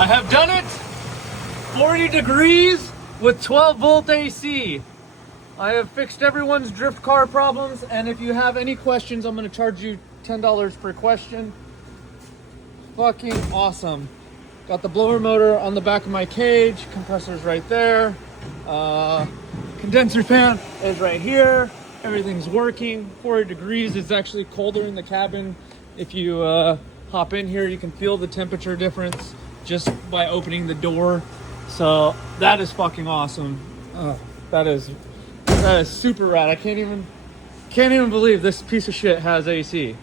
I have done it. 40 degrees with 12 volt AC. I have fixed everyone's drift car problems, and if you have any questions, I'm going to charge you $10 per question. Fucking awesome. Got the blower motor on the back of my cage, compressor's right there, condenser fan is right here, everything's working. 40 degrees. It's actually colder in the cabin. If you hop in here, you can feel the temperature difference just by opening the door. So that is fucking awesome. That is super rad. I can't even believe this piece of shit has AC.